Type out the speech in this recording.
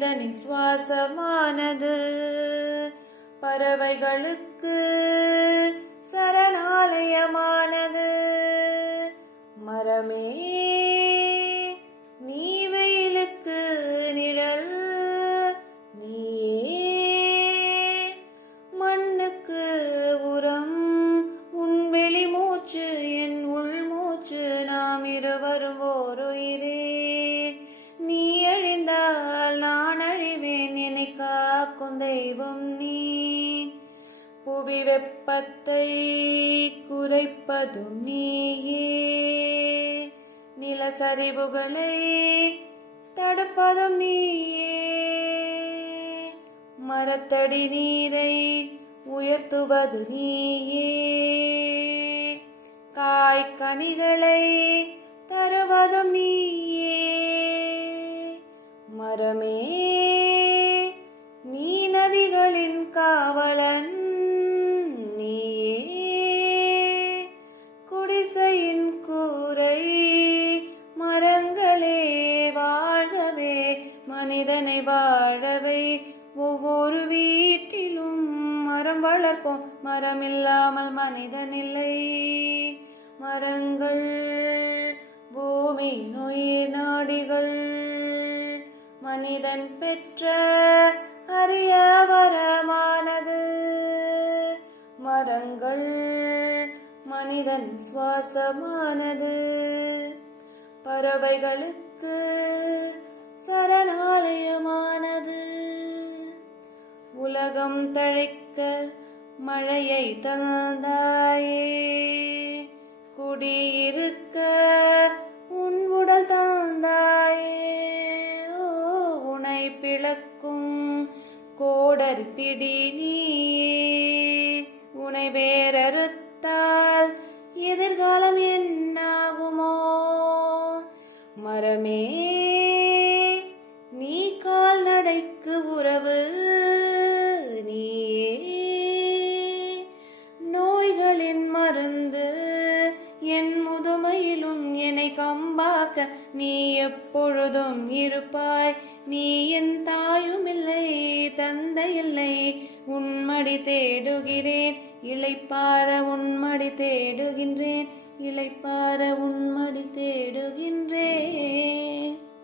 மனிதனின் சுவாசமானது பறவைகளுக்கு சரணாலயமானது. மரமே நீ வெயிலுக்கு நிழல், நீயே மண்ணுக்கு உரம், உன் வெளி மூச்சு என் உள் மூச்சு, நாம் இருவரும் ஓருயிரே. நீ அழிந்தால் நான் அழிவேன், என்னை காக்கும் தெய்வம் நீ. புவி வெப்பத்தை குறைப்பதும் நீயே, நிலச்சரிவுகளை தடுப்பதும் நீயே. மரத்தடி நீரை உயர்த்துவது நீயே, காய்கனிகளை தருவதும் நீயே. மரமே நீ நதிகளின் காவலன், நீயே குடிசையின் கூரை. மரங்களே வாழ்கவே, மனிதனை வாழவே. ஒவ்வொரு வீட்டிலும் மரம் வளர்ப்போம், மரம் இல்லாமல் மனிதனில்லை. மரங்கள் பூமியின் உயிர் நாடிகள், மனிதன் பெற்ற அரிய வரமானது. மரங்கள் மனிதனின் சுவாசமானது பறவைகளுக்கு சரணாலயமானது. உலகம் தழைக்க மழையை தந்தாயே, குடியிருக்க உன் உடல் தந்தாயே. உனை பிளக்கும் கோடரி பிடி நீயே, உனை வேறறுத்தால் எதிர்காலம் என்னாகுமோ. மரமே நீ கால்நடைக்கு உறவு, நீயே நோய்களின் மருந்து. என் முதுமையிலும் என்னை கம்பாக்க நீ எப்பொழுதும் இருப்பாய். நீ என் தாயும் இல்லை, தந்தை இல்லை, உன்மடி தேடுகிறேன். இளைப்பாற உன்மடி தேடுகின்றேன், இளைப்பாற உன்மடி